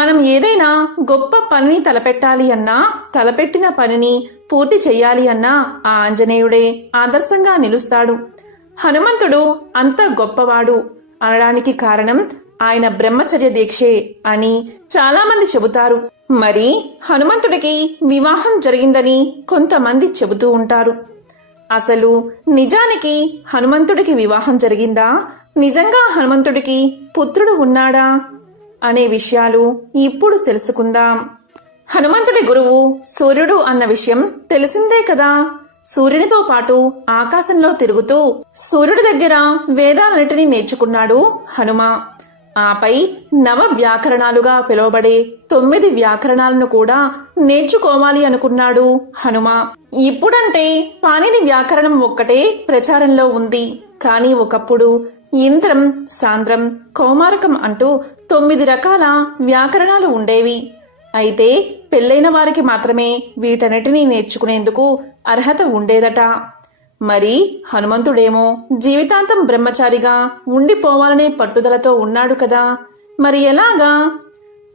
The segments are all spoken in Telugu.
మనం ఏదైనా గొప్ప పనిని తలపెట్టాలి అన్నా తలపెట్టిన పనిని పూర్తి చెయ్యాలి అన్నా ఆ ఆంజనేయుడే ఆదర్శంగా నిలుస్తాడు. హనుమంతుడు అంత గొప్పవాడు. అనడానికి కారణం ఆయన బ్రహ్మచర్య దీక్షే అని చాలామంది చెబుతారు. మరి హనుమంతుడికి వివాహం జరిగిందని కొంతమంది చెబుతూ ఉంటారు. అసలు నిజానికి హనుమంతుడికి వివాహం జరిగిందా? నిజంగా హనుమంతుడికి పుత్రుడు ఉన్నాడా? అనే విషయాలు ఇప్పుడు తెలుసుకుందాం. హనుమంతుడి గురువు సూర్యుడు అన్న విషయం తెలిసిందే కదా. సూర్యునితో పాటు ఆకాశంలో తిరుగుతూ సూర్యుడి దగ్గర వేదాలన్నిటినీ నేర్చుకున్నాడు హనుమ. ఆపై నవ వ్యాకరణాలుగా పిలువబడే తొమ్మిది వ్యాకరణాలను కూడా నేర్చుకోవాలి అనుకున్నాడు హనుమ. ఇప్పుడంటే పాణిని వ్యాకరణం ఒక్కటే ప్రచారంలో ఉంది. కానీ ఒకప్పుడు ఇంద్రం సాంద్రం కౌమారకం అంటూ తొమ్మిది రకాల వ్యాకరణాలు ఉండేవి. అయితే పెళ్ళైన వారికి మాత్రమే వీటన్నిటినీ నేర్చుకునేందుకు అర్హత ఉండేదట. మరి హనుమంతుడేమో జీవితాంతం బ్రహ్మచారిగా ఉండిపోవాలనే పట్టుదలతో ఉన్నాడు కదా. మరి ఎలాగా?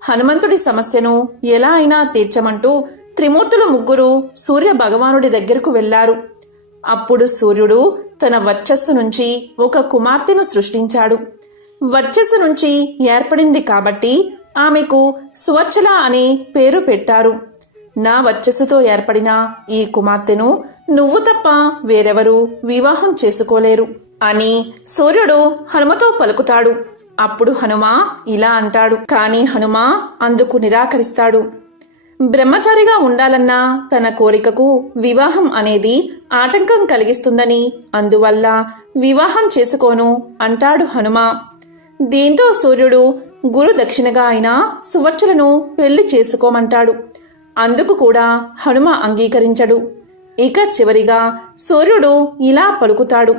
హనుమంతుడి సమస్యను ఎలా అయినా తీర్చమంటూ త్రిమూర్తులు ముగ్గురు సూర్య భగవానుడి దగ్గరకు వెళ్ళారు. అప్పుడు సూర్యుడు తన వర్చస్సు నుంచి ఒక కుమార్తెను సృష్టించాడు. వర్చస్సు నుంచి ఏర్పడింది కాబట్టి ఆమెకు స్వర్చల అనే పేరు పెట్టారు. నా వర్చస్సుతో ఏర్పడిన ఈ కుమార్తెను నువ్వు తప్ప వేరెవరూ వివాహం చేసుకోలేరు అని సూర్యుడు హనుమతో పలుకుతాడు. అప్పుడు హనుమ ఇలా అంటాడు. కాని హనుమ అందుకు నిరాకరిస్తాడు. బ్రహ్మచారిగా ఉండాలన్న తన కోరికకు వివాహం అనేది ఆటంకం కలిగిస్తుందని అందువల్ల వివాహం చేసుకోను అంటాడు హనుమ. దీంతో సూర్యుడు గురు దక్షిణగా అయిన సువర్చలను పెళ్ళి చేసుకోమంటాడు. అందుకు కూడా హనుమ అంగీకరించడు. ఇక చివరిగా సూర్యుడు ఇలా పలుకుతాడు.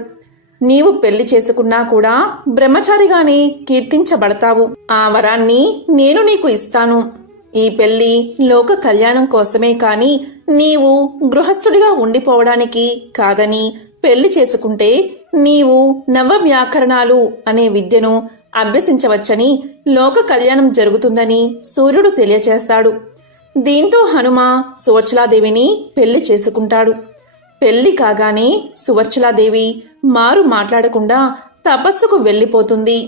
నీవు పెళ్ళి చేసుకున్నా కూడా బ్రహ్మచారిగానే కీర్తించబడతావు. ఆ వరాన్ని నేను నీకు ఇస్తాను. ఈ పెళ్ళి లోక కళ్యాణం కోసమే కాని నీవు గృహస్థుడిగా ఉండిపోవడానికి కాదని పెళ్ళి చేసుకుంటే నీవు నవ వ్యాకరణాలు అనే విద్యను అభ్యసించవచ్చని లోక కళ్యాణం జరుగుతుందని సూర్యుడు తెలియచేస్తాడు. దీంతో హనుమ సువర్చలాదేవిని పెళ్ళి చేసుకుంటాడు. పెళ్ళి కాగానే సువర్చలాదేవి మారు మాట్లాడకుండా తపస్సుకు వెళ్ళిపోతుంది.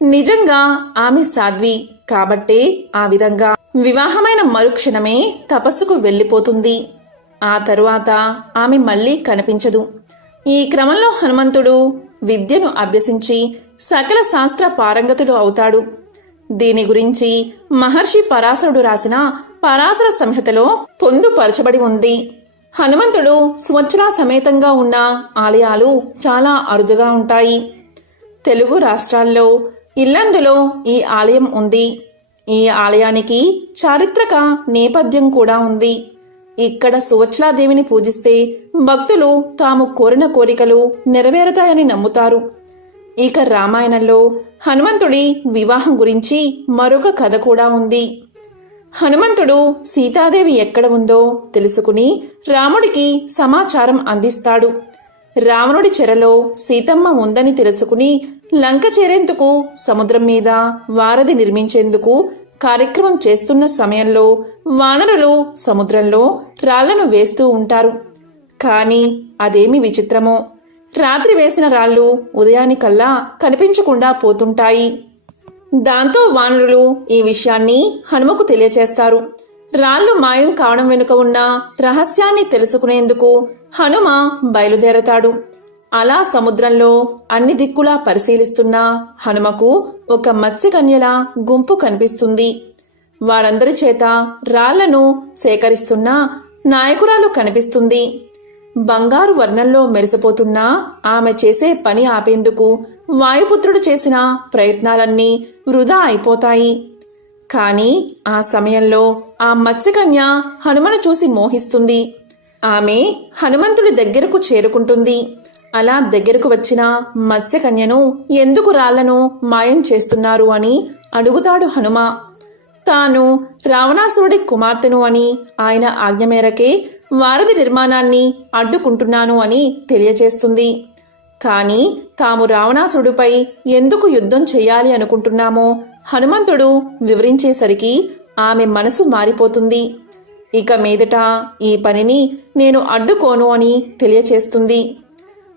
నిజంగా ఆమె సాధ్వి కాబట్టే ఆ విధంగా వివాహమైన మరుక్షణమే తపస్సుకు వెళ్ళిపోతుంది. ఆ తరువాత ఆమె మళ్ళీ కనిపించదు. ఈ క్రమంలో హనుమంతుడు విద్యను అభ్యసించి సకల శాస్త్ర పారంగతుడు అవుతాడు. దీని గురించి మహర్షి పరాశరుడు రాసిన పరాశర సంహితలో పొందుపరచబడి ఉంది. హనుమంతుడు సువచ్చలా సమేతంగా ఉన్న ఆలయాలు చాలా అరుదుగా ఉంటాయి. తెలుగు రాష్ట్రాల్లో ఇల్లందులో ఈ ఆలయం ఉంది. ఈ ఆలయానికి చారిత్రక నేపథ్యం కూడా ఉంది. ఇక్కడ సువచ్చలాదేవిని పూజిస్తే భక్తులు తాము కోరిన కోరికలు నెరవేరుతాయని నమ్ముతారు. ఇక రామాయణంలో హనుమంతుడి వివాహం గురించి మరొక కథ కూడా ఉంది. హనుమంతుడు సీతాదేవి ఎక్కడ ఉందో తెలుసుకుని రాముడికి సమాచారం అందిస్తాడు. రావణుడి చెరలో సీతమ్మ ఉందని తెలుసుకుని లంక చేరేందుకు సముద్రం మీద వారధి నిర్మించేందుకు కార్యక్రమం చేస్తున్న సమయంలో వానరులు సముద్రంలో రాళ్ళను వేస్తూ ఉంటారు. కానీ అదేమి విచిత్రమో. రాత్రి వేసిన రాళ్ళు ఉదయానికల్లా కనిపించకుండా పోతుంటాయి. దాంతో వానరులు ఈ విషయాన్ని హనుమకు తెలియచేస్తారు. రాళ్ళు మాయం కావడం వెనుక ఉన్న రహస్యాన్ని తెలుసుకునేందుకు హనుమ బయలుదేరతాడు. అలా సముద్రంలో అన్ని దిక్కులా పరిశీలిస్తున్న హనుమకు ఒక మత్స్యకన్యల గుంపు కనిపిస్తుంది. వారందరి చేత రాళ్ళను సేకరిస్తున్న నాయకురాలు కనిపిస్తుంది. బంగారు వర్ణంలో మెరిసిపోతున్న ఆమె చేసే పని ఆపేందుకు వాయుపుత్రుడు చేసిన ప్రయత్నాలన్నీ వృధా అయిపోతాయి. కాని ఆ సమయంలో ఆ మత్స్యకన్య హనుమను చూసి మోహిస్తుంది. ఆమె హనుమంతుడి దగ్గరకు చేరుకుంటుంది. అలా దగ్గరకు వచ్చిన మత్స్యకన్యను ఎందుకు రాళ్ళను మాయం చేస్తున్నారు అని అడుగుతాడు హనుమ. తాను రావణాసురుడి కుమార్తెను అని ఆయన ఆజ్ఞ మేరకే వారధి నిర్మాణాన్ని అడ్డుకుంటున్నాను అని తెలియజేస్తుంది కానీ తాము రావణాసురుడిపై ఎందుకు యుద్ధం చేయాలి అనుకుంటున్నామో హనుమంతుడు వివరించేసరికి ఆమె మనసు మారిపోతుంది. ఇక మీదట ఈ పనిని నేను అడ్డుకోను అని తెలియచేస్తుంది.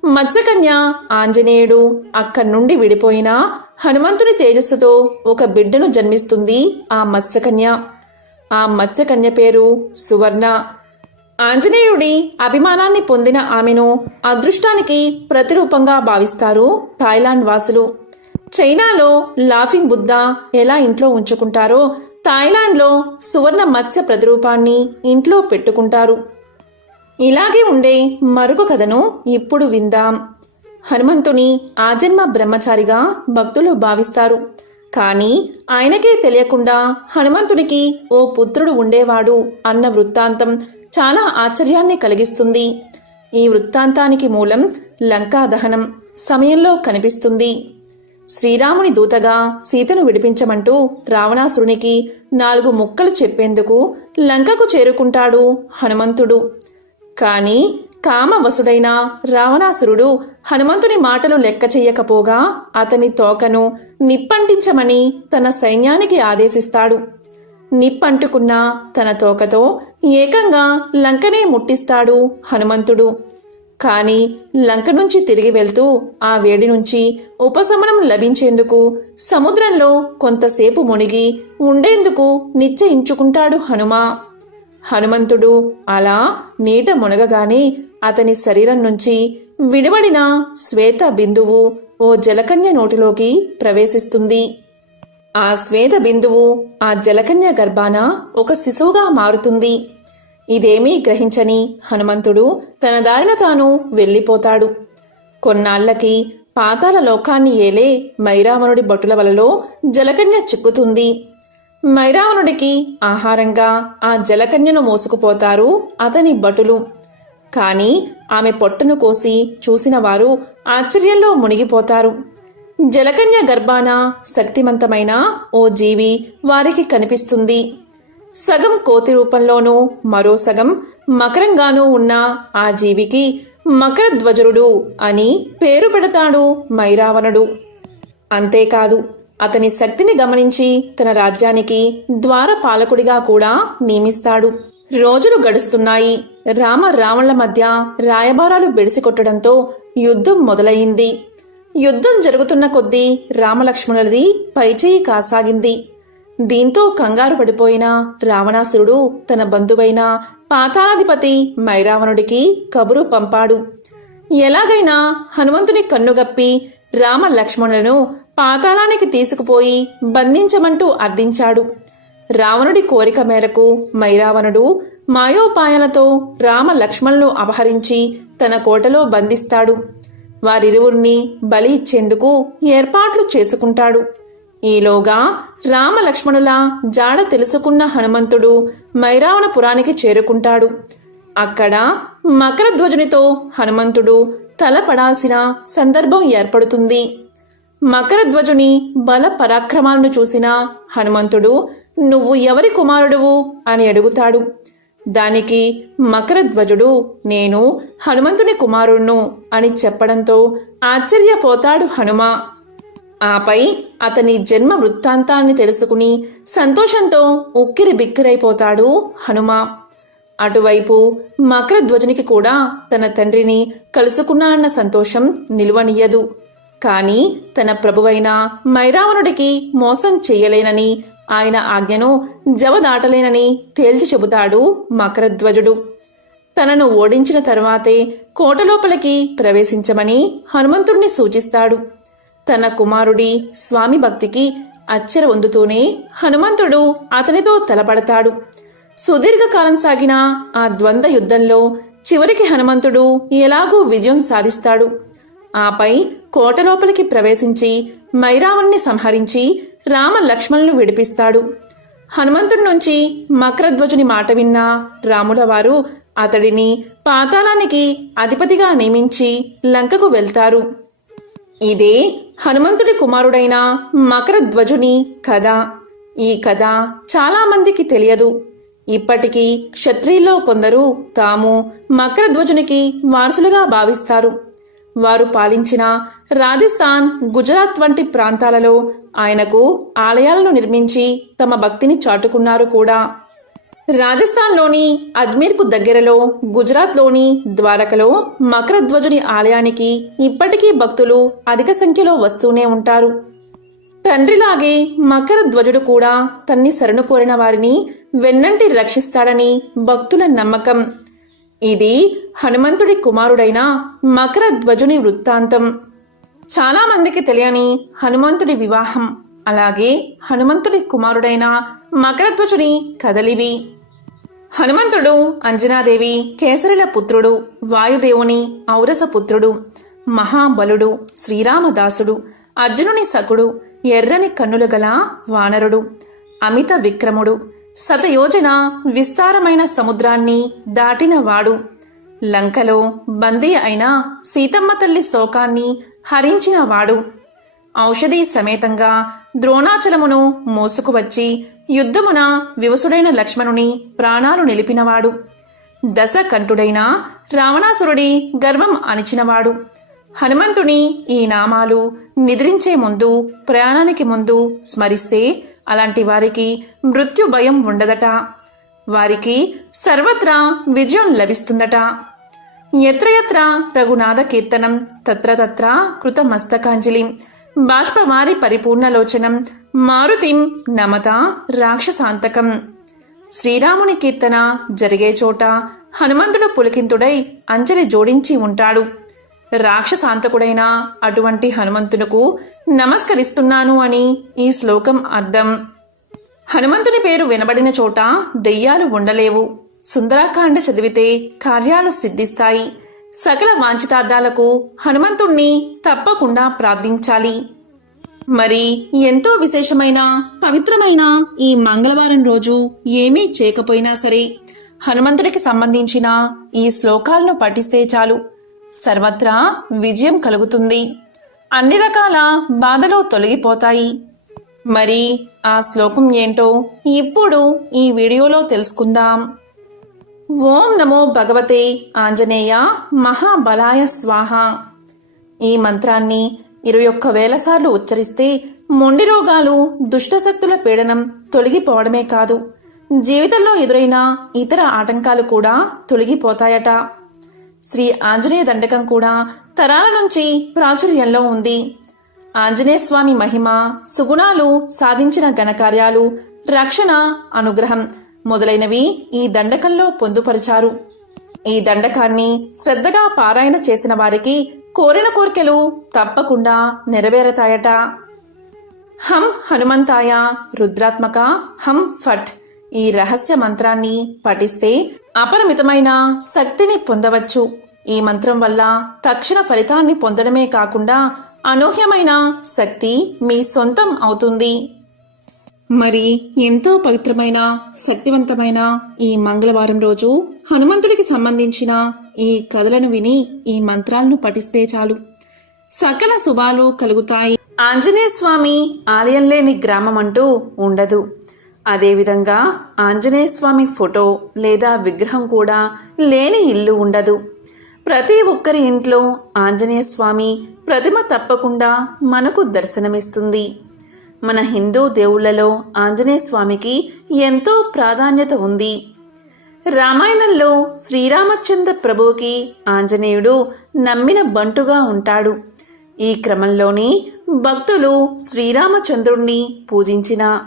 మత్స్యకన్య ఆంజనేయుడు అక్కడి నుండి విడిపోయినా హనుమంతుని తేజస్సుతో ఒక బిడ్డను జన్మిస్తుంది ఆ మత్స్యకన్య. ఆ మత్స్యకన్య పేరు సువర్ణ. ఆంజనేయుడి అభిమానాన్ని పొందిన ఆమెను అదృష్టానికి ప్రతిరూపంగా భావిస్తారు థాయిలాండ్ వాసులు. చైనాలో లాఫింగ్ బుద్ధ ఎలా ఇంట్లో ఉంచుకుంటారో థాయిలాండ్లో సువర్ణ మత్స్య ప్రతిరూపాన్ని ఇంట్లో పెట్టుకుంటారు. ఇలాగే ఉండే మరొక కథను ఇప్పుడు విందాం. హనుమంతుని ఆజన్మ బ్రహ్మచారిగా భక్తులు భావిస్తారు. కానీ ఆయనకే తెలియకుండా హనుమంతునికి ఓ పుత్రుడు ఉండేవాడు అన్న వృత్తాంతం చాలా ఆశ్చర్యాన్ని కలిగిస్తుంది. ఈ వృత్తాంతానికి మూలం లంకా దహనం సమయంలో కనిపిస్తుంది. శ్రీరాముని దూతగా సీతను విడిపించమంటూ రావణాసురునికి నాలుగు ముక్కలు చెప్పేందుకు లంకకు చేరుకుంటాడు హనుమంతుడు. కాని కామవసుడైన రావణాసురుడు హనుమంతుని మాటలు లెక్క చెయ్యకపోగా అతని తోకను నిప్పంటించమని తన సైన్యానికి ఆదేశిస్తాడు. నిప్పంటుకున్న తన తోకతో ఏకంగా లంకనే ముట్టిస్తాడు హనుమంతుడు. కాని లంక నుంచి తిరిగి వెళ్తూ ఆ వేడి నుంచి ఉపశమనం లభించేందుకు సముద్రంలో కొంతసేపు మునిగి ఉండేందుకు నిశ్చయించుకుంటాడు హనుమ. హనుమంతుడు అలా నీట మునగగానే అతని శరీరం నుంచి విడివడిన శ్వేత బిందువు ఓ జలకన్య నోటిలోకి ప్రవేశిస్తుంది. ఆ శ్వేత బిందువు ఆ జలకన్య గర్భాన ఒక శిశువుగా మారుతుంది. ఇదేమీ గ్రహించని హనుమంతుడు తన దారిన తాను వెళ్ళిపోతాడు. కొన్నాళ్ళకి పాతాల లోకాన్ని ఏలే మైరావణుడి బొట్టుల వలలో జలకన్య చిక్కుతుంది. మైరావణుడికి ఆహారంగా ఆ జలకన్యను మోసుకుపోతారు అతని భటులు. కాని ఆమె పొట్టను కోసి చూసిన వారు ఆశ్చర్యంలో మునిగిపోతారు. జలకన్య గర్భాన శక్తిమంతమైన ఓ జీవి వారికి కనిపిస్తుంది. సగం కోతి రూపంలోనూ మరో సగం మకరంగానూ ఉన్న ఆ జీవికి మకరధ్వజరుడు అని పేరు పెడతాడు మైరావణుడు. అంతేకాదు అతని శక్తిని గమనించి తన రాజ్యానికి ద్వారపాలకుడిగా కూడా నియమిస్తాడు. రోజులు గడుస్తున్నాయి. రామ రావణుల మధ్య రాయబారాలు బెడిసికొట్టడంతో యుద్ధం మొదలయింది యుద్ధం జరుగుతున్న కొద్దీ రామలక్ష్మణులది పైచేయి కాసాగింది. దీంతో కంగారు పడిపోయిన రావణాసురుడు తన బంధువైన పాతాళాధిపతి మైరావణుడికి కబురు పంపాడు. ఎలాగైనా హనుమంతుని కన్నుగప్పి రామ లక్ష్మణులను పాతాళానికి తీసుకుపోయి బంధించమంటూ అర్థించాడు. రావణుడి కోరిక మేరకు మైరావణుడు మాయోపాయాలతో రామ లక్ష్మణులను అపహరించి తన కోటలో బంధిస్తాడు. వారిరువురిని బలి ఇచ్చేందుకు ఏర్పాట్లు చేసుకుంటాడు. ఈలోగా రామ లక్ష్మణుల జాడ తెలుసుకున్న హనుమంతుడు మైరావణపురానికి చేరుకుంటాడు. అక్కడ మకరధ్వజునితో హనుమంతుడు తలపడాల్సిన సందర్భం ఏర్పడుతుంది. మకరధ్వజుని బల పరాక్రమాలను చూసిన హనుమంతుడు నువ్వు ఎవరి కుమారుడువు? అని అడుగుతాడు. దానికి మకరధ్వజుడు నేను హనుమంతుని కుమారుణ్ణు అని చెప్పడంతో ఆశ్చర్యపోతాడు హనుమ. ఆపై అతని జన్మ వృత్తాంతాన్ని తెలుసుకుని సంతోషంతో ఉక్కిరి బిక్కిరైపోతాడు హనుమ. అటువైపు మకరధ్వజునికి కూడా తన తండ్రిని కలుసుకున్నానన్న సంతోషం నిలువనియ్యదు. కాని తన ప్రభువైన మైరావణుడికి మోసం చెయ్యలేనని ఆయన ఆజ్ఞను జవదాటలేనని తేల్చి చెబుతాడు మకరధ్వజుడు. తనను ఓడించిన తర్వాతే కోటలోపలికి ప్రవేశించమని హనుమంతుడిని సూచిస్తాడు. తన కుమారుడి స్వామి భక్తికి అచ్చర వందుతూనే హనుమంతుడు అతనితో తలపడతాడు. సుదీర్ఘకాలం సాగిన ఆ ద్వంద్వ యుద్ధంలో చివరికి హనుమంతుడు ఎలాగూ విజయం సాధిస్తాడు. ఆపై కోట లోపలికి ప్రవేశించి మైరావణ్ణి సంహరించి రామ లక్ష్మణులు విడిపిస్తాడు. హనుమంతుడి నుంచి మకరధ్వజుని మాట విన్న రాముల వారు అతడిని పాతాళానికి అధిపతిగా నియమించి లంకకు వెళ్తారు. ఇదే హనుమంతుడి కుమారుడైన మకరధ్వజుని కథ. ఈ కథ చాలామందికి తెలియదు. ఇప్పటికీ క్షత్రియుల్లో కొందరు తాము మకరధ్వజునికి వారసులుగా భావిస్తారు. వారు పాలించిన రాజస్థాన్ గుజరాత్ వంటి ప్రాంతాలలో ఆయనకు ఆలయాలను నిర్మించి తమ భక్తిని చాటుకున్నారు కూడా. రాజస్థాన్లోని అజ్మీర్కు దగ్గరలో గుజరాత్లోని ద్వారకలో మకరధ్వజుని ఆలయానికి ఇప్పటికీ భక్తులు అధిక సంఖ్యలో వస్తూనే ఉంటారు. తండ్రిలాగే మకరధ్వజుడు కూడా తన్ని శరణు కోరిన వారిని వెన్నంటి రక్షిస్తాడని భక్తుల నమ్మకం. ఇది హనుమంతుడి కుమారుడైన మకర ధ్వజుని వృత్తాంతం. చాలా మందికి తెలియని హనుమంతుడి వివాహం. అలాగే హనుమంతుడి కుమారుడైన మకరధ్వజుని కదలివి. హనుమంతుడు అంజనాదేవి కేసరిల పుత్రుడు వాయుదేవుని ఔరస పుత్రుడు మహాబలుడు శ్రీరామదాసుడు అర్జునుని సకుడు ఎర్రని కన్నులు గల వానరుడు అమిత విక్రముడు శతయోజన విస్తారమైన సముద్రాన్ని దాటినవాడు లంకలో బందీ అయిన సీతమ్మ తల్లి శోకాన్ని హరించినవాడు ఔషధి సమేతంగా ద్రోణాచలమును మోసుకువచ్చి యుద్ధమున వివసుడైన లక్ష్మణుని ప్రాణాలు నిలిపినవాడు. దశకంఠుడైన రావణాసురుడి గర్వం అణిచినవాడు. హనుమంతుని ఈ నామాలు నిద్రించే ముందు ప్రయాణానికి ముందు స్మరిస్తే అలాంటి వారికి మృత్యు భయం ఉండదట. వారికి సర్వత్రా విజయం లభిస్తుందట. ఎత్రయత్ర రఘునాథ కీర్తనం తత్ర తత్ర కృతమస్తకాంజలిం. బాష్పవారి పరిపూర్ణలోచనం మారుతిం నమత రాక్షసాంతకం. శ్రీరాముని కీర్తన జరిగే చోట హనుమంతుడు పులికింతుడై అంజలి జోడించి ఉంటాడు. రాక్షసాంతకుడైన అటువంటి హనుమంతునకు నమస్కరిస్తున్నాను అని ఈ శ్లోకం అర్థం. హనుమంతుని పేరు వినబడిన చోట దెయ్యాలు ఉండలేవు. సుందరాకాండ చదివితే కార్యాలు సిద్ధిస్తాయి. సకల వాంఛితార్థాలకు హనుమంతుణ్ణి తప్పకుండా ప్రార్థించాలి. మరి ఎంతో విశేషమైన పవిత్రమైన ఈ మంగళవారం రోజు ఏమీ చేయకపోయినా సరే హనుమంతుడికి సంబంధించిన ఈ శ్లోకాలను పఠిస్తే చాలు. సర్వత్రా విజయం కలుగుతుంది. అన్ని రకాల బాధలు తొలగిపోతాయి. మరి ఆ శ్లోకం ఏంటో ఇప్పుడు ఈ వీడియోలో తెలుసుకుందాం. ఓం నమో భగవతే ఆంజనేయ మహాబలాయ స్వాహ. ఈ మంత్రాన్ని ఇరవై ఒక్క వేల సార్లు ఉచ్చరిస్తే మొండి రోగాలు దుష్టశక్తుల పీడనం తొలగిపోవడమే కాదు. జీవితంలో ఎదురైన ఇతర ఆటంకాలు కూడా తొలగిపోతాయట. శ్రీ ఆంజనేయ దండకం కూడా తరాల నుంచి ప్రాచుర్యంలో ఉంది. ఆంజనేయ స్వామి మహిమ సుగుణాలు సాధించిన ఘనకార్యాలు రక్షణ అనుగ్రహం మొదలైనవి ఈ దండకంలో పొందుపరిచారు. ఈ దండకాన్ని శ్రద్ధగా పారాయణ చేసిన వారికి కోరిన కోర్కెలు తప్పకుండా నెరవేరతాయట. హం హనుమంతాయ రుద్రాత్మక హం ఫట్. ఈ రహస్య మంత్రాన్ని పఠిస్తే అపరిమితమైన శక్తిని పొందవచ్చు. ఈ మంత్రం వల్ల తక్షణ ఫలితాన్ని పొందడమే కాకుండా అనూహ్యమైన శక్తి మీ సొంతం అవుతుంది. మరి ఎంతో పవిత్రమైన శక్తివంతమైన ఈ మంగళవారం రోజు హనుమంతుడికి సంబంధించిన ఈ కథలను విని ఈ మంత్రాలను పఠిస్తే చాలు. సకల శుభాలు కలుగుతాయి. ఆంజనేయ స్వామి ఆలయం లేని గ్రామం అంటూ ఉండదు. అదేవిధంగా ఆంజనేయస్వామి ఫోటో లేదా విగ్రహం కూడా లేని ఇల్లు ఉండదు. ప్రతి ఒక్కరి ఇంట్లో ఆంజనేయస్వామి ప్రతిమ తప్పకుండా మనకు దర్శనమిస్తుంది. మన హిందూ దేవుళ్ళలో ఆంజనేయ స్వామికి ఎంతో ప్రాధాన్యత ఉంది. రామాయణంలో శ్రీరామచంద్ర ప్రభువుకి ఆంజనేయుడు నమ్మిన బంటుగా ఉంటాడు. ఈ క్రమంలోని భక్తులు శ్రీరామచంద్రుణ్ణి పూజించిన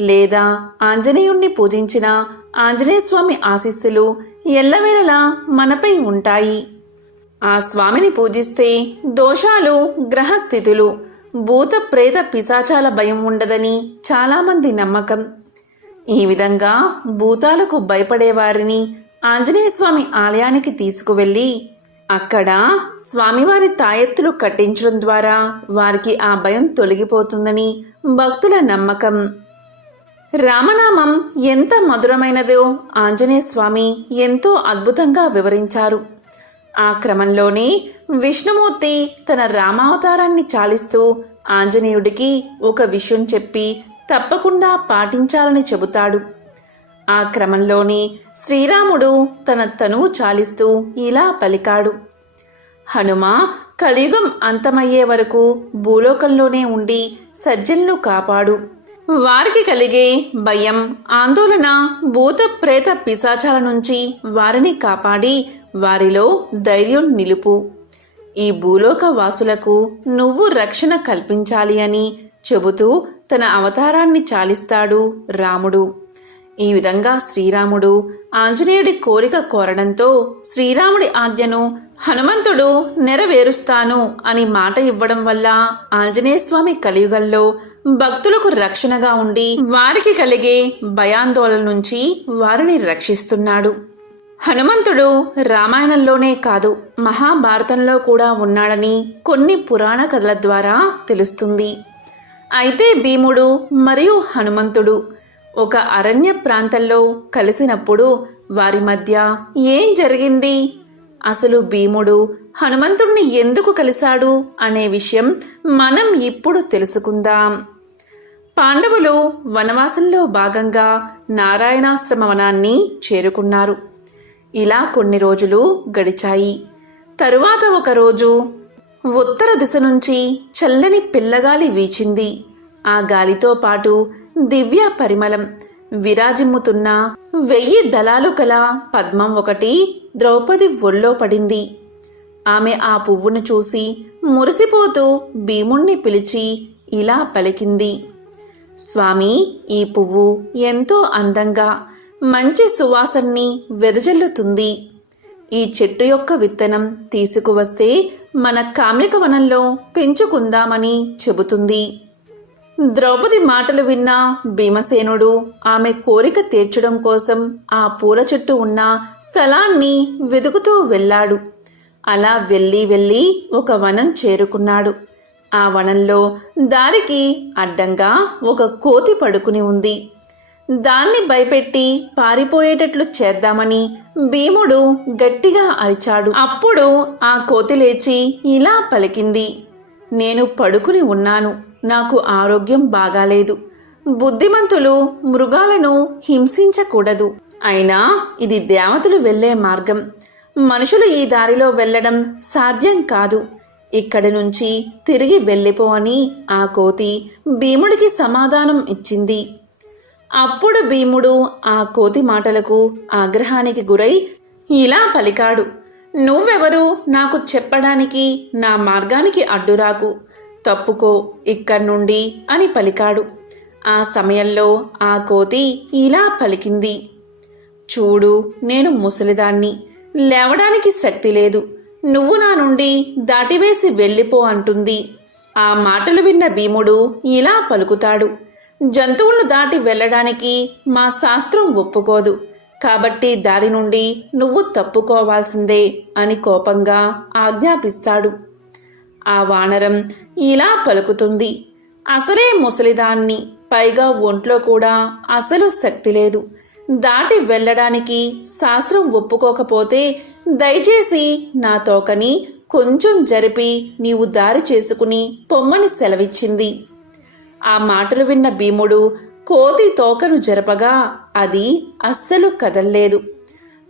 లేదా ఆంజనేయుణ్ణి పూజించిన ఆంజనేయస్వామి ఆశీస్సులు ఎల్లవేళలా మనపై ఉంటాయి. ఆ స్వామిని పూజిస్తే దోషాలు గ్రహస్థితులు భూత ప్రేత పిశాచాల భయం ఉండదని చాలామంది నమ్మకం. ఈ విధంగా భూతాలకు భయపడేవారిని ఆంజనేయస్వామి ఆలయానికి తీసుకువెళ్ళి అక్కడ స్వామివారి తాయెత్తులు కట్టించడం ద్వారా వారికి ఆ భయం తొలగిపోతుందని భక్తుల నమ్మకం. రామనామం ఎంత మధురమైనదో ఆంజనేయ స్వామి ఎంతో అద్భుతంగా వివరించారు. ఆ క్రమంలోనే విష్ణుమూర్తి తన రామావతారాన్ని చాలిస్తూ ఆంజనేయుడికి ఒక విషయం చెప్పి తప్పకుండా పాటించాలని చెబుతాడు. ఆ క్రమంలోనే శ్రీరాముడు తన తనువు చాలిస్తూ ఇలా పలికాడు. హనుమ కలియుగం అంతమయ్యే వరకు భూలోకంలోనే ఉండి సజ్జలను కాపాడు. వారికి కలిగే భయం ఆందోళన భూత ప్రేత పిశాచాల నుంచి వారిని కాపాడి వారిలో ధైర్యం నిలుపు. ఈ భూలోక వాసులకు నువ్వు రక్షణ కల్పించాలి అని చెబుతూ తన అవతారాన్ని చాలిస్తాడు రాముడు. ఈ విధంగా శ్రీరాముడు ఆంజనేయుడి కోరిక కోరడంతో శ్రీరాముడి ఆజ్ఞను హనుమంతుడు నెరవేరుస్తాను అని మాట ఇవ్వడం వల్ల ఆంజనేయస్వామి కలియుగల్లో కలియుగంలో భక్తులకు రక్షణగా ఉండి వారికి కలిగే భయాందోళన నుంచి వారిని రక్షిస్తున్నాడు. హనుమంతుడు రామాయణంలోనే కాదు మహాభారతంలో కూడా ఉన్నాడని కొన్ని పురాణ కథల ద్వారా తెలుస్తుంది. అయితే భీముడు మరియు హనుమంతుడు ఒక అరణ్య ప్రాంతంలో కలిసినప్పుడు వారి మధ్య ఏం జరిగింది? అసలు భీముడు హనుమంతుణ్ణి ఎందుకు కలిశాడు అనే విషయం మనం ఇప్పుడు తెలుసుకుందాం. పాండవులు వనవాసంలో భాగంగా నారాయణాశ్రమ వనాన్ని చేరుకున్నారు. ఇలా కొన్ని రోజులు గడిచాయి. తరువాత ఒకరోజు ఉత్తర దిశ నుంచి చల్లని పిల్లగాలి వీచింది. ఆ గాలితో పాటు దివ్య పరిమళం విరాజిమ్ముతున్న వెయ్యి దళాలు కల పద్మం ఒకటి ద్రౌపది ఒళ్ళో పడింది. ఆమె ఆ పువ్వును చూసి మురిసిపోతూ భీముణ్ణి పిలిచి ఇలా పలికింది. స్వామి ఈ పువ్వు ఎంతో అందంగా మంచి సువాసన్ని వెదజల్లుతుంది. ఈ చెట్టు యొక్క విత్తనం తీసుకువస్తే మన కామ్యక వనంలో పెంచుకుందామని చెబుతుంది. ద్రౌపది మాటలు విన్న భీమసేనుడు ఆమె కోరిక తీర్చడం కోసం ఆ పూల చెట్టు ఉన్న స్థలాన్ని వెతుకుతూ వెళ్ళాడు. అలా వెళ్ళి వెళ్ళి ఒక వనం చేరుకున్నాడు. ఆ వనంలో దారికి అడ్డంగా ఒక కోతి పడుకుని ఉంది. దాన్ని భయపెట్టి పారిపోయేటట్లు చేద్దామని భీముడు గట్టిగా అరిచాడు. అప్పుడు ఆ కోతి లేచి ఇలా పలికింది నేను పడుకుని ఉన్నాను. నాకు ఆరోగ్యం బాగాలేదు. బుద్ధిమంతులు మృగాలను హింసించకూడదు. అయినా ఇది దేవతలు వెళ్ళే మార్గం. మనుషులు ఈ దారిలో వెళ్ళడం సాధ్యం కాదు. ఇక్కడి నుంచి తిరిగి వెళ్ళిపో అని ఆ కోతి భీముడికి సమాధానం ఇచ్చింది. అప్పుడు భీముడు ఆ కోతి మాటలకు ఆగ్రహానికి గురై ఇలా పలికాడు. నువ్వెవరు? నాకు చెప్పడానికి నా మార్గానికి అడ్డురాకు. తప్పుకో ఇక్కడ్నుండి అని పలికాడు. ఆ సమయంలో ఆ కోతి ఇలా పలికింది. చూడు నేను ముసలిదాన్ని. లేవడానికి శక్తి లేదు. నువ్వు నా నుండి దాటివేసి వెళ్ళిపో అంటుంది. ఆ మాటలు విన్న భీముడు ఇలా పలుకుతాడు. జంతువులను దాటి వెళ్ళడానికి మా శాస్త్రం ఒప్పుకోదు. కాబట్టి దారి నుండి నువ్వు తప్పుకోవాల్సిందే అని కోపంగా ఆజ్ఞాపిస్తాడు. ఆ వానరం ఇలా పలుకుతుంది. అసలే ముసలిదాన్ని పైగా ఒంట్లో కూడా అసలు శక్తి లేదు. దాటి వెళ్ళడానికి శాస్త్రం ఒప్పుకోకపోతే దయచేసి నా తోకని కొంచెం జరిపి నీవు దారి చేసుకుని పొమ్మని సెలవిచ్చింది. ఆ మాటలు విన్న భీముడు కోతి తోకను జరపగా అది అస్సలు కదల్లేదు.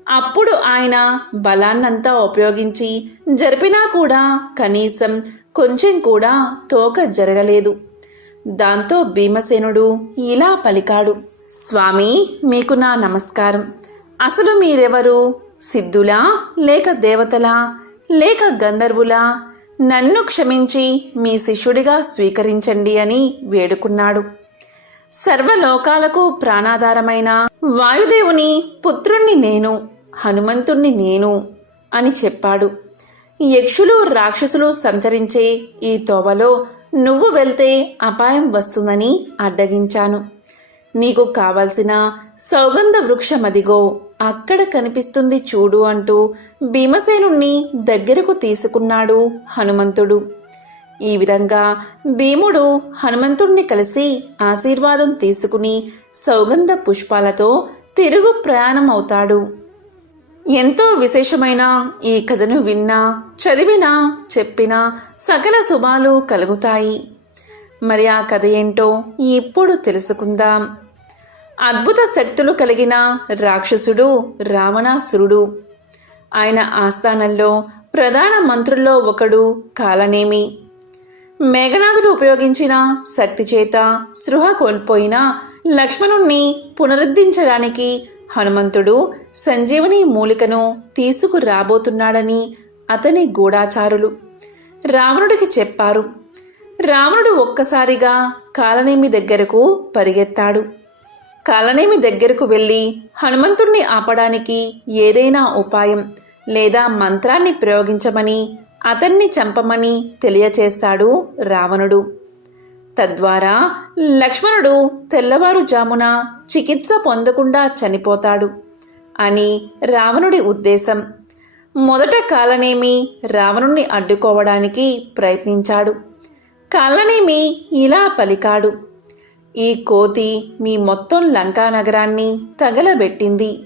అప్పుడు ఆయన బలాన్నంతా ఉపయోగించి జరిపినా కూడా కనీసం కొంచెం కూడా తోక జరగలేదు. దాంతో భీమసేనుడు ఇలా పలికాడు స్వామి మీకు నా నమస్కారం. అసలు మీరెవరు? సిద్ధులా లేక దేవతలా లేక గంధర్వులా? నన్ను క్షమించి మీ శిష్యుడిగా స్వీకరించండి అని వేడుకున్నాడు. సర్వలోకాలకు ప్రాణాధారమైన వాయుదేవుని పుత్రుణ్ణి నేను హనుమంతుణ్ణి నేను అని చెప్పాడు. యక్షులు రాక్షసులు సంచరించే ఈ తోవలో నువ్వు వెళ్తే అపాయం వస్తుందని అడ్డగించాను. నీకు కావలసిన సౌగంధ వృక్షమదిగో అక్కడ కనిపిస్తుంది చూడు అంటూ భీమసేనుణ్ణి దగ్గరకు తీసుకున్నాడు హనుమంతుడు. ఈ విధంగా భీముడు హనుమంతుణ్ణి కలిసి ఆశీర్వాదం తీసుకుని సౌగంధ పుష్పాలతో తిరుగు ప్రయాణం అవుతాడు ఎంతో విశేషమైన ఈ కథను విన్నా చదివినా చెప్పినా సకల శుభాలు కలుగుతాయి. మరి ఆ కథ ఏంటో ఇప్పుడు తెలుసుకుందాం. అద్భుత శక్తులు కలిగిన రాక్షసుడు రావణాసురుడు. ఆయన ఆస్థానంలో ప్రధాన మంత్రుల్లో ఒకడు కాలనేమి. మేఘనాథుడు ఉపయోగించిన శక్తి చేత స్పృహ కోల్పోయిన లక్ష్మణుణ్ణి పునరుద్ధరించడానికి హనుమంతుడు సంజీవని మూలికను తీసుకురాబోతున్నాడని అతని గూఢాచారులు. రావణుడికి చెప్పారు. రావణుడు ఒక్కసారిగా కాలనేమి దగ్గరకు పరిగెత్తాడు. కాలనేమి దగ్గరకు వెళ్ళి హనుమంతుణ్ణి ఆపడానికి ఏదైనా ఉపాయం లేదా మంత్రాన్ని ప్రయోగించమని అతన్ని చంపమని తెలియచేస్తాడు రావణుడు. తద్వారా లక్ష్మణుడు తెల్లవారుజామున చికిత్స పొందకుండా చనిపోతాడు అని రావణుడి ఉద్దేశం. మొదట కాలనేమి రావణుణ్ణి అడ్డుకోవడానికి ప్రయత్నించాడు. కాలనేమి ఇలా పలికాడు. ఈ కోతి మీ మొత్తం లంకా నగరాన్ని తగలబెట్టింది.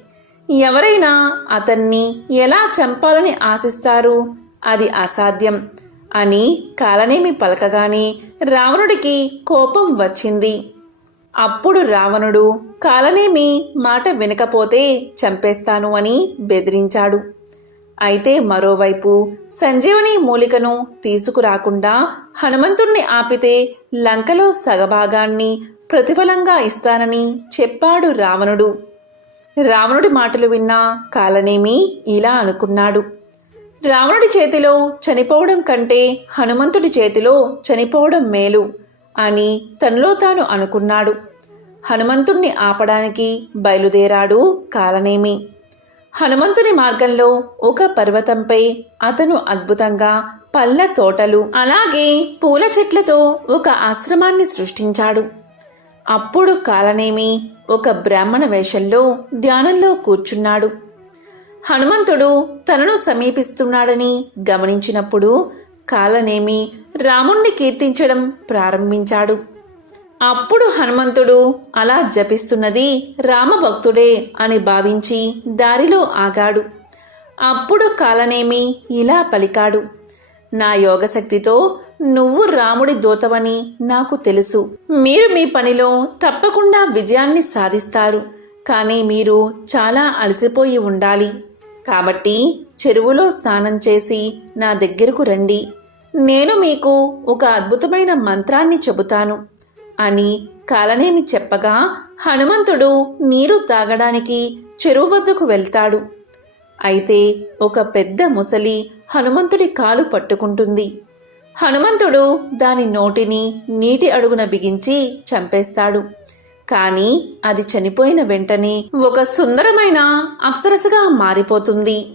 ఎవరైనా అతన్ని ఎలా చంపాలని ఆశిస్తారు అది అసాధ్యం. అని కాలనేమి పలకగానే రావణుడికి కోపం వచ్చింది. అప్పుడు రావణుడు కాలనేమి మాట వినకపోతే చంపేస్తాను అని బెదిరించాడు. అయితే మరోవైపు సంజీవని మూలికను తీసుకురాకుండా హనుమంతుణ్ణి ఆపితే లంకలో సగభాగాన్ని ప్రతిఫలంగా ఇస్తానని చెప్పాడు రావణుడు. రావణుడి మాటలు విన్న కాలనేమి ఇలా అనుకున్నాడు. రావణుడి చేతిలో చనిపోవడం కంటే హనుమంతుడి చేతిలో చనిపోవడం మేలు అని తనలో తాను అనుకున్నాడు. హనుమంతుణ్ణి ఆపడానికి బయలుదేరాడు కాలనేమి. హనుమంతుని మార్గంలో ఒక పర్వతంపై అతను అద్భుతంగా పళ్ళ తోటలు అలాగే పూల చెట్లతో ఒక ఆశ్రమాన్ని సృష్టించాడు. అప్పుడు కాలనేమి ఒక బ్రాహ్మణ వేషంలో ధ్యానంలో కూర్చున్నాడు. హనుమంతుడు తనను సమీపిస్తున్నాడని గమనించినప్పుడు కాలనేమి రాముణ్ణి కీర్తించడం ప్రారంభించాడు. అప్పుడు హనుమంతుడు అలా జపిస్తున్నది రామభక్తుడే అని భావించి దారిలో ఆగాడు. అప్పుడు కాలనేమి ఇలా పలికాడు. నా యోగశక్తితో నువ్వు రాముడి దూతవని నాకు తెలుసు. మీరు మీ పనిలో తప్పకుండా విజయాన్ని సాధిస్తారు. కానీ మీరు చాలా అలసిపోయి ఉండాలి. కాబట్టి చెరువులో స్నానం చేసి నా దగ్గరకు రండి. నేను మీకు ఒక అద్భుతమైన మంత్రాన్ని చెబుతాను. అని కాలనేమి చెప్పగా హనుమంతుడు నీరు తాగడానికి చెరువు వద్దకు వెళ్తాడు. అయితే ఒక పెద్ద ముసలి హనుమంతుడి కాలు పట్టుకుంటుంది. హనుమంతుడు దాని నోటిని నీటి అడుగున బిగించి చంపేస్తాడు. కానీ అది చనిపోయిన వెంటనే ఒక సుందరమైన అప్సరసగా మారిపోతుంది.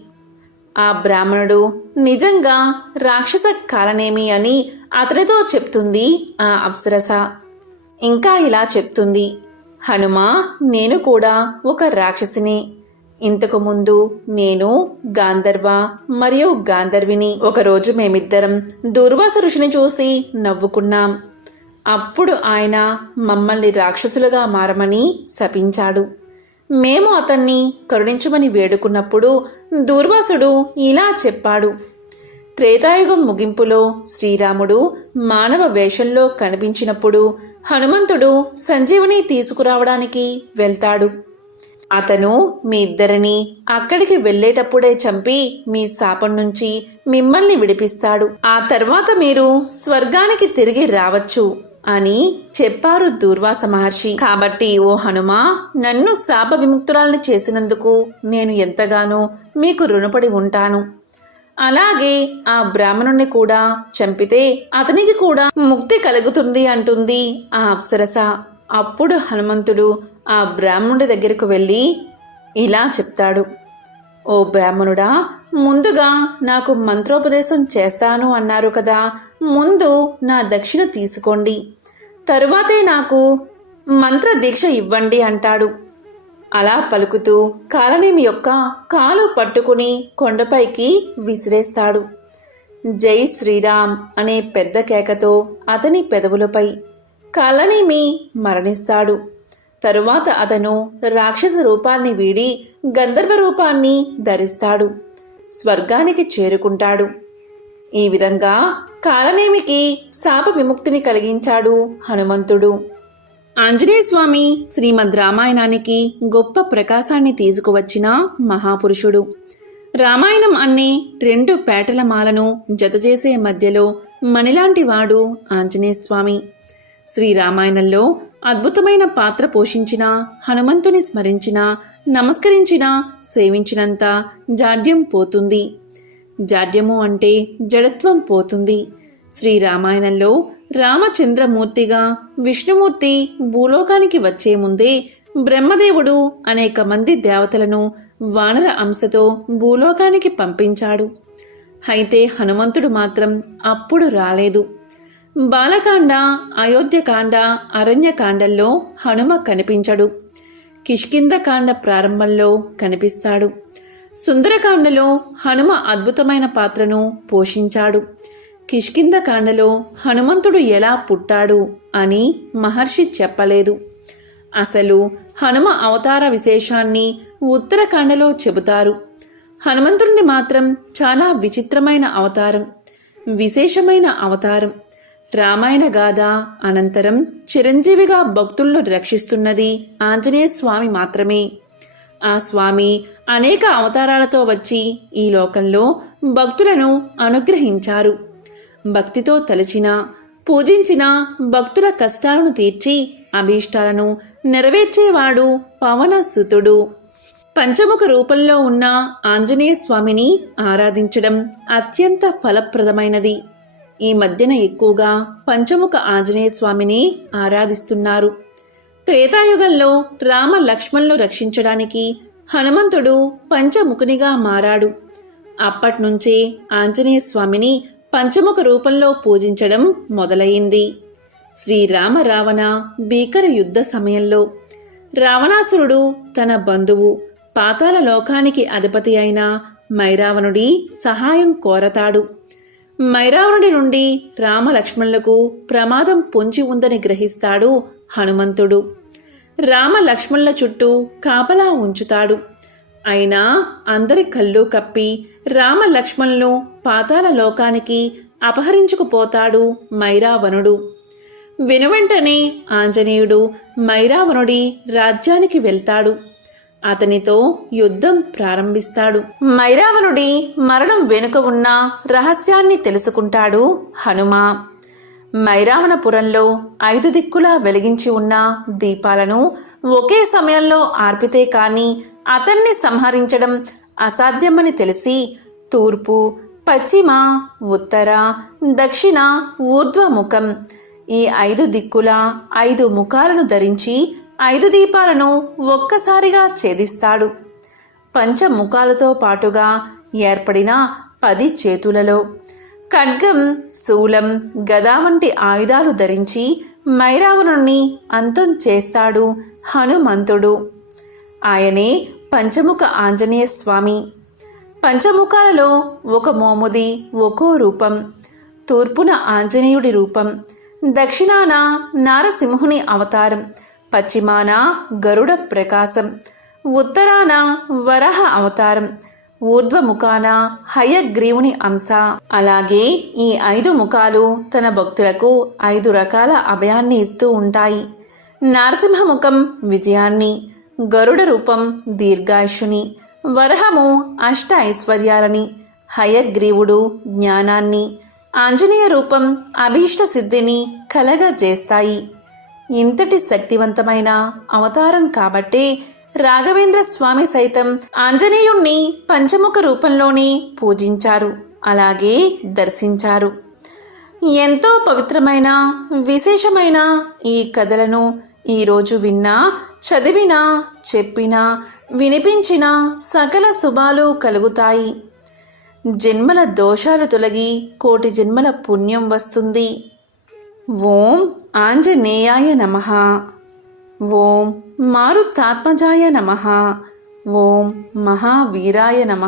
ఆ బ్రాహ్మణుడు నిజంగా రాక్షస కాలనేమి అని అతనితో చెప్తుంది ఆ అప్సరస. ఇంకా ఇలా చెప్తుంది హనుమా నేను కూడా ఒక రాక్షసిని. ఇంతకు ముందు నేను గాంధర్వ మరియు గాంధర్విని ఒకరోజు మేమిద్దరం దుర్వాస ఋషిని చూసి నవ్వుకున్నాం. అప్పుడు ఆయన మమ్మల్ని రాక్షసులుగా మారమని శపించాడు. మేము అతన్ని కరుణించమని వేడుకున్నప్పుడు దూర్వాసుడు ఇలా చెప్పాడు. త్రేతాయుగం ముగింపులో శ్రీరాముడు మానవ వేషంలో కనిపించినప్పుడు హనుమంతుడు సంజీవుని తీసుకురావడానికి వెళ్తాడు. అతను మీ ఇద్దరిని అక్కడికి వెళ్ళేటప్పుడే చంపి మీ శాపం నుంచి మిమ్మల్ని విడిపిస్తాడు. ఆ తర్వాత మీరు స్వర్గానికి తిరిగి రావచ్చు. అని చెప్పారు దూర్వాస మహర్షి. కాబట్టి ఓ హనుమా నన్ను శాప విముక్తురాల్ని చేసినందుకు నేను ఎంతగానో మీకు రుణపడి ఉంటాను. అలాగే ఆ బ్రాహ్మణుణ్ణి కూడా చంపితే అతనికి కూడా ముక్తి కలుగుతుంది అంటుంది ఆ అప్సరస. అప్పుడు హనుమంతుడు ఆ బ్రాహ్మణుడి దగ్గరకు వెళ్ళి ఇలా చెప్తాడు. ఓ బ్రాహ్మణుడా ముందుగా నాకు మంత్రోపదేశం చేస్తాను అన్నారు కదా ముందు నా దక్షిణ తీసుకోండి. తరువాతే నాకు మంత్ర దీక్ష ఇవ్వండి అంటాడు. అలా పలుకుతూ కాలనేమి యొక్క కాలు పట్టుకుని కొండపైకి విసిరేస్తాడు. జై శ్రీరామ్ అనే పెద్ద కేకతో అతని పెదవులపై కాలనేమి మరణిస్తాడు. తరువాత అతను రాక్షస రూపాన్ని వీడి గంధర్వ రూపాన్ని ధరిస్తాడు. స్వర్గానికి చేరుకుంటాడు. ఈ విధంగా కాలనేమికి శాప విముక్తిని కలిగించాడు హనుమంతుడు. ఆంజనేయస్వామి శ్రీమద్ రామాయణానికి గొప్ప ప్రకాశాన్ని తీసుకువచ్చిన మహాపురుషుడు. రామాయణం అనే రెండు పేటల మాలను జతచేసే మధ్యలో మణిలాంటి వాడు ఆంజనేయస్వామి. శ్రీరామాయణంలో అద్భుతమైన పాత్ర పోషించిన హనుమంతుని స్మరించిన నమస్కరించిన సేవించినంత జాడ్యం పోతుంది. జాడ్యము అంటే జడత్వం పోతుంది. శ్రీరామాయణంలో రామచంద్రమూర్తిగా విష్ణుమూర్తి భూలోకానికి వచ్చే ముందే బ్రహ్మదేవుడు అనేక మంది దేవతలను వానర అంశతో భూలోకానికి పంపించాడు. అయితే హనుమంతుడు మాత్రం అప్పుడు రాలేదు. బాలకాండ అయోధ్యకాండ అరణ్యకాండల్లో హనుమ కనిపించడు. కిష్కిందకాండ ప్రారంభంలో కనిపిస్తాడు. సుందరకాండలో హనుమ అద్భుతమైన పాత్రను పోషించాడు. కిష్కిందకాండలో హనుమంతుడు ఎలా పుట్టాడు అని మహర్షి చెప్పలేదు. అసలు హనుమ అవతార విశేషాన్ని ఉత్తరకాండలో చెబుతారు. హనుమంతుడిది మాత్రం చాలా విచిత్రమైన అవతారం విశేషమైన అవతారం. రామాయణ గాథ అనంతరం చిరంజీవిగా భక్తులను రక్షిస్తున్నది ఆంజనేయ స్వామి మాత్రమే. ఆ స్వామి అనేక అవతారాలతో వచ్చి ఈ లోకంలో భక్తులను అనుగ్రహించారు. భక్తితో తలచిన పూజించిన భక్తుల కష్టాలను తీర్చి అభీష్టాలను నెరవేర్చేవాడు పవనసుతుడు. పంచముఖ రూపంలో ఉన్న ఆంజనేయ స్వామిని ఆరాధించడం అత్యంత ఫలప్రదమైనది. ఈ మధ్యన ఎక్కువగా పంచముఖ ఆంజనేయ స్వామిని ఆరాధిస్తున్నారు. త్రేతాయుగంలో రామ లక్ష్మణులు రక్షించడానికి హనుమంతుడు పంచముఖునిగా మారాడు. అప్పట్నుంచే ఆంజనేయ స్వామిని పంచముఖ రూపంలో పూజించడం మొదలయింది శ్రీరామ రావణ భీకర యుద్ధ సమయంలో రావణాసురుడు తన బంధువు పాతాల లోకానికి అధిపతి అయిన మైరావణుడి సహాయం కోరతాడు. మైరావణుడి నుండి రామలక్ష్మణులకు ప్రమాదం పొంచి ఉందని గ్రహిస్తాడు హనుమంతుడు. రామ లక్ష్మణుల చుట్టూ కాపలా ఉంచుతాడు. అయినా అందరి కళ్ళు కప్పి రామ లక్ష్మణులు పాతాల లోకానికి అపహరించుకుపోతాడు మైరావణుడు. వెనువెంటనే ఆంజనేయుడు మైరావణుడి రాజ్యానికి వెళ్తాడు. అతనితో యుద్ధం ప్రారంభిస్తాడు. మైరావణుడి మరణం వెనుక ఉన్న రహస్యాన్ని తెలుసుకుంటాడు హనుమ. మైరావణపురంలో ఐదు దిక్కులా వెలిగించి ఉన్న దీపాలను ఒకే సమయంలో ఆర్పితే కానీ అతన్ని సంహరించడం అసాధ్యమని తెలిసి తూర్పు పశ్చిమ ఉత్తర దక్షిణ ఊర్ధ్వముఖం ఈ ఐదు దిక్కుల ఐదు ముఖాలను ధరించి ఐదు దీపాలను ఒక్కసారిగా ఛేదిస్తాడు. పంచముఖాలతో పాటుగా ఏర్పడిన పది చేతులలో ఖడ్గం శూలం గదా వంటి ఆయుధాలు ధరించి మైరావణుణ్ణి అంతం చేస్తాడు హనుమంతుడు. ఆయనే పంచముఖ ఆంజనేయ స్వామి. పంచముఖాలలో ఒక మోముది ఒక్కో రూపం. తూర్పున ఆంజనేయుడి రూపం. దక్షిణాన నారసింహుని అవతారం. పశ్చిమాన గరుడ ప్రకాశం. ఉత్తరాన వరహ అవతారం. ఊర్ధ్వముఖాన హయగ్రీవుని అంశ. అలాగే ఈ ఐదు ముఖాలు తన భక్తులకు ఐదు రకాల అభయాన్ని ఇస్తూ ఉంటాయి. నరసింహముఖం విజయాన్ని గరుడ రూపం దీర్ఘాయుషుని వరహము అష్ట ఐశ్వర్యాలని హయగ్రీవుడు జ్ఞానాన్ని ఆంజనేయ రూపం అభీష్ట సిద్ధిని కలగజేస్తాయి. ఇంతటి శక్తివంతమైన అవతారం కాబట్టే రాఘవేంద్ర స్వామి సైతం ఆంజనేయుణ్ణి పంచముఖ రూపంలోనే పూజించారు. అలాగే దర్శించారు. ఎంతో పవిత్రమైన విశేషమైన ఈ కథలను ఈరోజు విన్నా చదివినా చెప్పినా వినిపించిన సకల శుభాలు కలుగుతాయి. జన్మల దోషాలు తొలగి కోటి జన్మల పుణ్యం వస్తుంది. ఓం ఆంజనేయాయ నమః. ఓం మారుతాత్మజాయ నమ. ఓం మహావీరాయ నమ.